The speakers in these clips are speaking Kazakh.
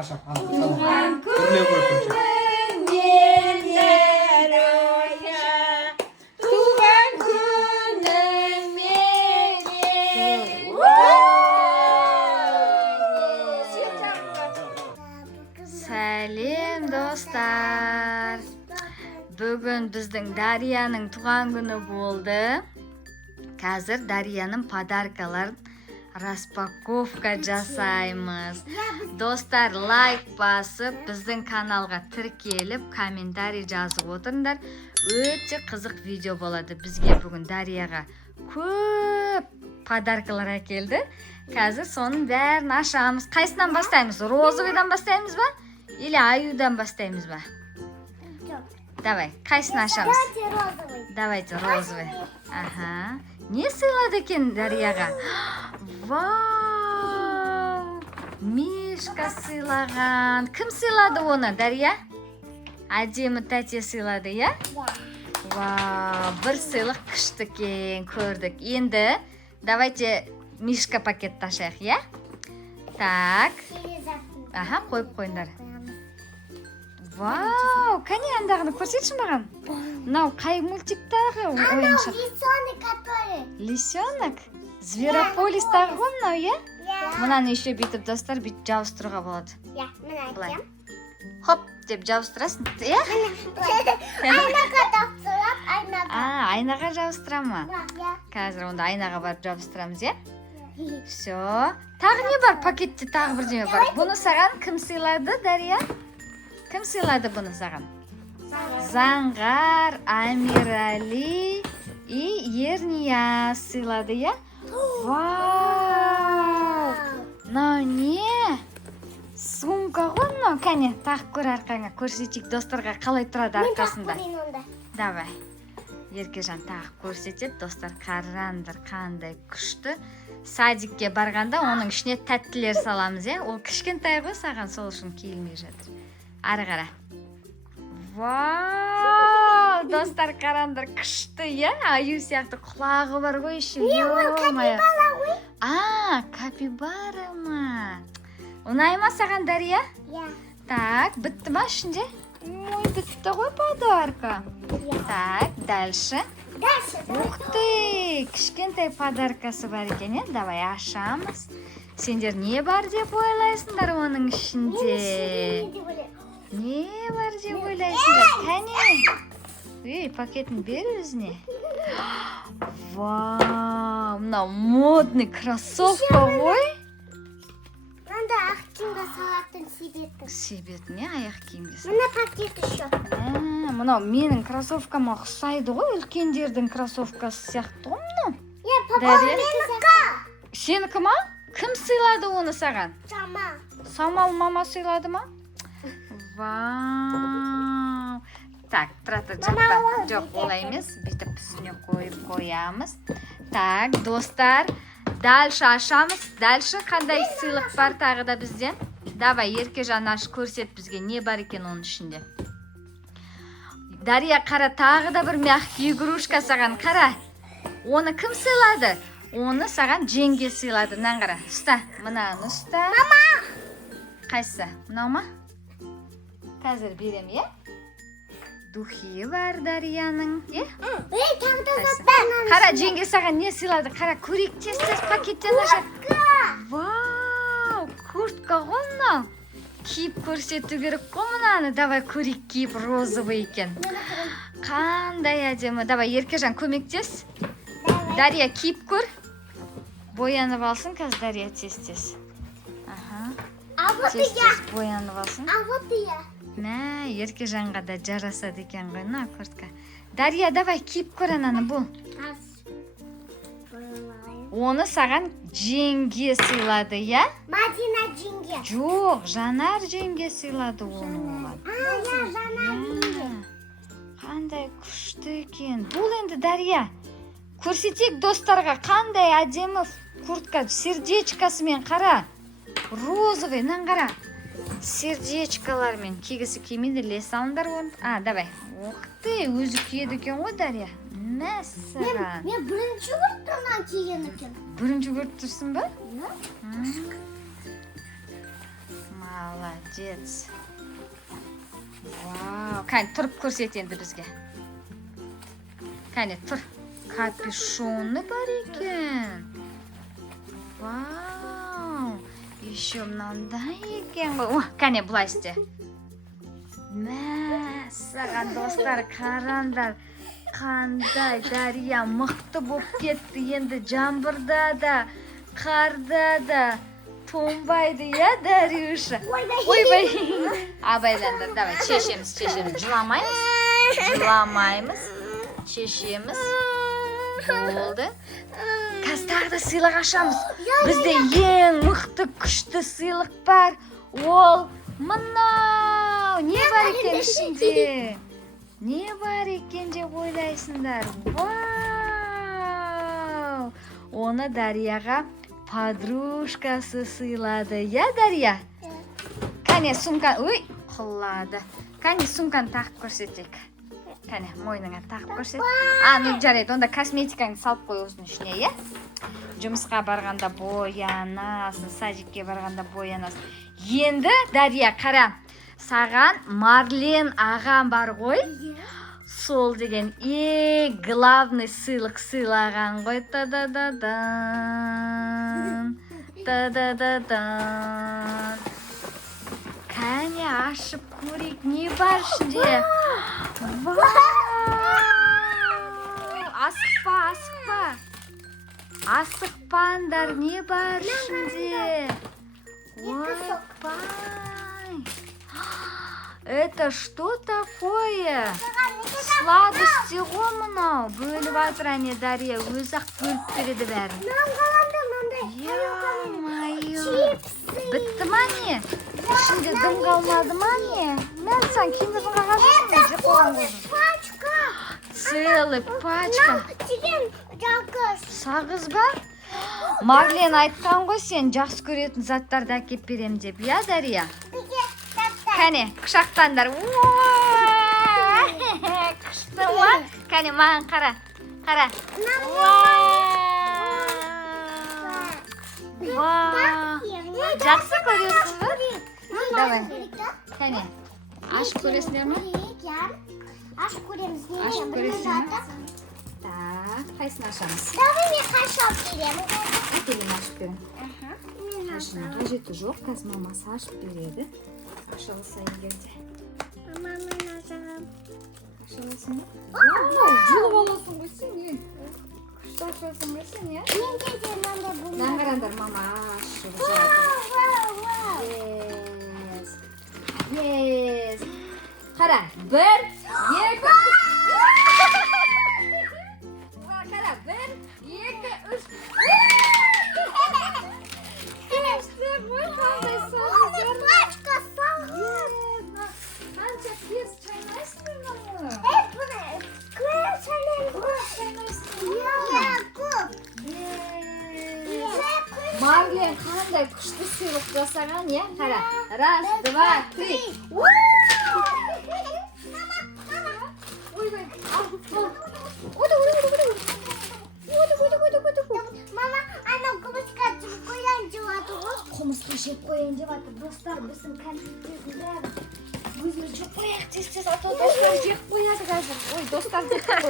ашап. Туған Күнің менде Роя, туған күнің менде. Сәлем достар. Бүгін біздің Дарияның туған күні болды. Қазір Дарияның подаркаларын распаковка жасаймыз. Достар, лайк басып, біздің каналға тіркеліп, комментарий жазып отырыңдар. Өте қызық видео болады. Бізге бүгін Дарияға көп подаркалар әкелді. Қазір соның бәрін ашамыз. Қайсынан бастаймыз? Розовыйдан бастаймыз ба? Или аюдан бастаймыз ба? Давай, қайсыны ашамыз? Давайте розовый. Ага. Не сыйлады екен Дарияға? Вау! Мишка сыйлаған. Кім сыйлады оны, Дария? Әдемі тәте сыйлады, я? Вау! Бір сыйлық күшті екен, көрдік. Енді, давайте Мишка пакетті ашайық, я? Так. Аха, қойып қойындар. Вау! Кәне андағыны көрсетші маған? Мынау қай мультиктағы ойыншық? Лисенок? Зверополистағы ғой мынау, е? Мынаны еще бүйтіп достар бүйтіп жабыстыруға болады. Былай. Хоп деп жабыстырасың. Айнаға жабыстыра ма? Қазір онда айнаға барып жабыстырамыз, е? Все. Тағы не бар? Пакетте тағы бірдеме бар. Бұны саған кім сыйлады, Дария? Кім сыйлады бұны саған? Заңғар, Амирали и Ерния сыйлады, я? Вау! Мынау не? Сумка ғой мынау. Кәне, тағып көр арқаңа. Көрсетейік достарға қалай тұрады арқасында. Давай. Еркежан тағып көрсетеді. Достар, қараңдар қандай күшті. Садикке барғанда оның ішіне тәттілер саламыз, е? Ол кішкентай ғой саған, сол үшін киілмей жатыр. Ары қара. Вау! Достар, қараңдар, күшті, е? Аю сияқты құлағы бар ғой еще. Не, ол капибара ғой. Капибара ма? Ұнай ма саған, Дария? Так, бітті ма ішінде? Ой, бітті ғой подарка. Так, дальше. Ух ты! Кішкентай подаркасы бар екен, е? Давай ашамыз. Сендер не бар деп ойлайсыңдар оның ішінде? Не бар деп ойлайсыңдар? Кәне? Ей, пакетін бер өзіне. Вау, мынау модный кроссовка ғой. Мында ақ киімге салатын себетін. Себетін, е, аяқ киімге салатын. Мына пакет еще. Мынау менің кроссовкама ұқсайды ғой, үлкендердің кроссовкасы сияқты ғой мынау. Папа, менікі. Сенікі ма? Кім сыйлады оны саған? Сама. Самал мама сыйлады ма? Вау! Так, тұраты жақта. Жоқ, олай емес. Бүйтіп үстіне қойып қоямыз. Так, достар, дальше ашамыз. Дальше қандай сыйлық бар тағы да бізден? Давай, Еркежан аш көрсет бізге не бар екен оның ішінде. Дария, қара, тағы да бір мягкий игрушка саған. Қара, оны кім сыйлады? Оны саған жеңге сыйлады. Мынаны қара. Ұста, мынаны ұста. Мама! Қайсы? Мынау ма? Қазір берем, е? Духи бар Дарияның, е? Тағы да заттан. Қара, жеңге саған не сыйлады? Қара, көрейік тез пакеттен ашады. Вау, куртка ғой мынау. Киіп көрсету керек қой мынаны. Давай көрейік, киіп розовый екен. Қандай әдемі. Давай, Еркежан, көмектес. Дария, киіп көр. Боянып алсын қазір Дария тез-тез. Тез-тез боянып алсын. Мә, Еркежанға да жарасады екен ғой, на куртка. Дария, давай киіп көр ананы бұл. Оны саған жеңге сыйлады, я? Мадина жеңге. Жоқ, Жанар жеңге сыйлады оны оған. Жанар жеңге. Қандай күшті екен. Бұл енді Дария. Көрсетейік достарға қандай әдемі куртка, сердечкасымен қара. Розовый, нан қара. Сердечкалармен кигісі келмейді, лес алыңдар оны. Давай. Ух ты, өзі киеді екен ғой, Дария. Мәссаған. Мен бірінші көрттіңнен киген екен. Бірінші көріп тұрсың ба? Молодец. Вау. Қане, тұрып көрсет енді бізге. Қане, тұр. Капюшоны бар екен. Вау. Еще мынандай екен ғой. Қане, бұлай істе. Мә, саған достар, қараңдар. Қандай Дария мықты болып кетті. Енді жаңбырда да, қарда да тоңбайды, я, Дарюша? Ойбай. Абайландар, давай, шешеміз. Жыламаймыз. Шешеміз. Болды. Қазір тағы да сыйлық ашамыз. Бізде ең мықты күшті сыйлық бар. Ол мынау. Не бар екен ішінде? Не бар екен деп ойлайсыңдар? Вау! Оны Дарияға подружкасы сыйлады. Я, Дария? Қане, сумкан... Ой, құлады. Қане, сумканы тақып көрсетейік. Қане, мойныңа тақып көрсет. Ну, жарайды, онда косметикаңды салып қой осының ішіне, е? Жұмысқа барғанда боянасың, садикке барғанда боянасың. Енді, Дария, қара, саған Марлен ағам бар ғой. Сол деген ең главный сыйлық сыйлаған ғой. Та-да-да-дан. Та-да-да-дан. Қане, ашып көрейік, не бар ішінде? Асықпаңдар, не бар ішінде? Ойбай. Это что такое? Сладости ғой мынау. Бөліп жатыр, әне Дария, өзі-ақ бөліп береді бәрін. Е-мое. Бітті ма не? Ішінде дым қалмады ма не? Мен сан кемірдің қағазын жеп қойған ғой. Целый пачка. Сағыз ба? Марлен айтқан ғой, сен жақсы көретін заттарды әкеп берем деп. Я, Дария? Қане, құшақтандар. Күшті ма? Қане, маған қара. Қара. Жақсы көресің бі? Давай. Қане, ашып көресіңдер ма? Ашып көреміз. Ашып көресің ма? Так, қайсын ашамыз? Давай мен қайшы алып беремін. Әкелін ашып берем. Қайшының қажеті жоқ, қазір мамасы ашып береді. Ашылыса егерде. Мамамен ашығым. Ашылысын ба? Жылып аласың ғой сен, ең. Күшті ашылысын ғой сен, е? Менде де мынандай бұл. Наңғарандар, мама ашып жатыр. Yes. Қара, бір, екі, үш. Қара, бір, екі, үш. Пачка сағыз. Қанша кез чайнайсыңдар мамы? Бұны көз Марлен қандай күшті сыйлық жасаған, е? Қара, раз, два, три. Мама, анау құмысқа қоян деп жатыр ғой. Құмысқа жеп қоян деп жатыр. Достар, біздің конфеттердің бәрі өзіміз жеп қояйық тез-тез, а то достар жеп қояды қазір. Ой, достар деп қой.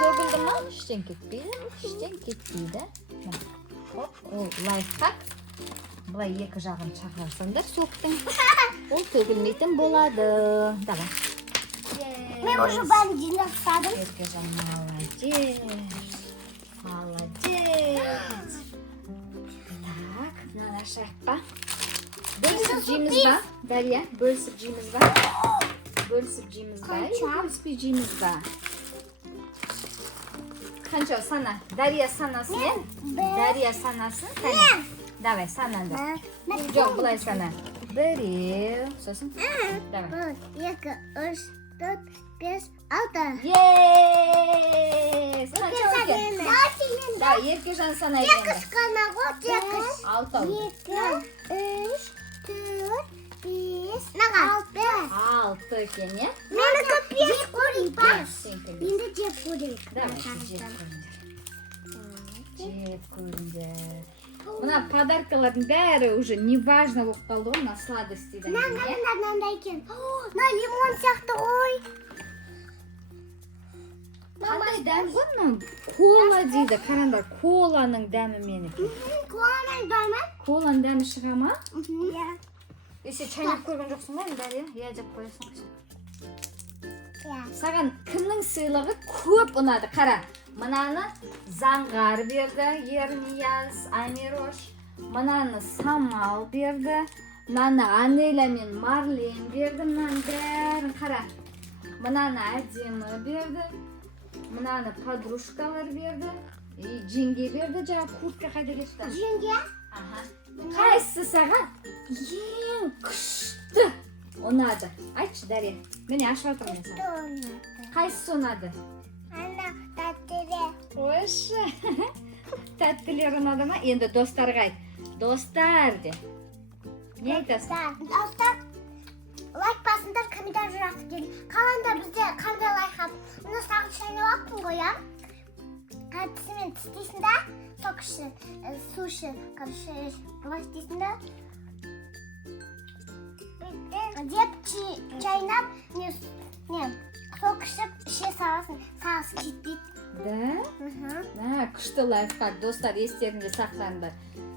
Төгілді ма? Іштен кетпейді. Іштен кетпейді. Хоп, ол лайфхак. Бұлай екі жағын шақырсаңдар соқтың. Ол төгілмейтін болады. Давай. Мен уже бәрін жинап тастадым. Еркежан, молодец. Молодец. Так, мынаны ашайық па? Бөлісіп жейміз ба? Дария, бөлісіп жейміз ба? Бөлісіп жейміз ба? Бөліспей жейміз ба? Қанша сана? Дария санасын, е? Дария санасын. Қане? Давай, сананды. Жоқ, бұлай сана. Біреу. Сосын? Давай. 1, 2, 3, 4, 5, 6. Yes! Қанша екен? Давай, Еркежан санай енді. Екіш қана ғой, екіш. Алтау. 2, 3, 4, 5, наға? 6 екен, е? Менікі 5 көрейік па? Сенікі бес. Енді жеп көрейік. Давай, жеп көріңдер. Жеп көріңдер. Мына подаркалардың бәрі уже неважно болып қалды ғой, мына сладостьден. Мынандай екен. Мына лимон сияқты ғой. Қандай дәм ғой мынау? Кола дейді. Қараңдар, коланың дәмі менікі. Коланың дәмі? Коланың дәмі шыға ма? Иә. Есе чайнап көрген жоқсың ба, Дарья? Иә деп қоясың. Иә. Саған кімнің сыйлығы көп ұнады? Қара, мынаны Заңғар берді, Ернияз, Амирош. Мынаны Самал берді. Мынаны Анеля мен Марлен берді. Мынаны бәрін қара. Мынаны әдемі берді. Мынаны подружкалар берді. Жеңге берді. Жаңа куртка қайда кетті? Жеңге? Қайсысы саған ең күшті ұнады? Айтшы, Дарья. Мені ашып отырмын мен саған. Қайсысы ұнады? Ана, тәттілі. Қойшы. Тәттілер ұнады ма? Енді достарға айт. Достар де. Не айтасың? Достар, лайк басыңдар, комментарий жазып келin. Қаланда бізде қандай лайк алып. Мұны сағын шайнап алыппын ғой, а? Қатысымен тістейсің да, сок үшін, су үшін, короче, былай істейсің да. Деп чайнап, сок ішіп, іше саласың, сағыз кетпейді. Да? Күшті лайфхак. Достар, естеріңде сақтаңдар.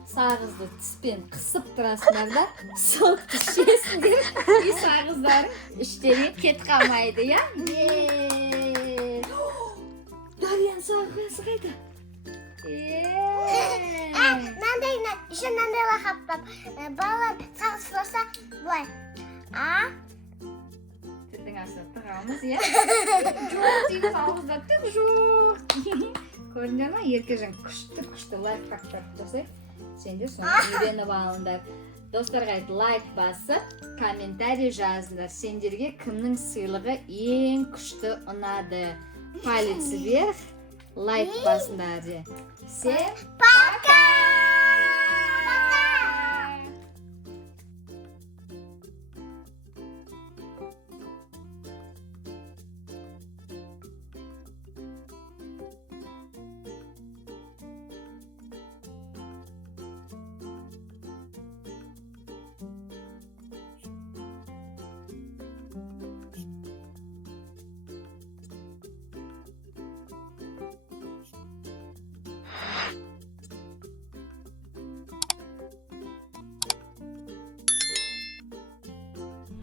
Сағызды тіспен қысып тұрасыңдар да, сокты ішесіңдер, и сағыздарын іштеріне кет қалмайды, я? Дарьяның сағыз қайда? Еще нандай лайфхак. Балалар сағыз сұраса, былай. Тілдің астына тығамыз, я? Жоқ дейді, сағызда түк жоқ. Көріңдер ма? Еркежан күшті лайфхактар жасайды. Сендер соны үйреніп алыңдар. Достарға айт, лайк басып, комментарий жазыңдар. Сендерге кімнің сыйлығы ең күшті ұнады? Палец вверх, лайк басыңдар. Всем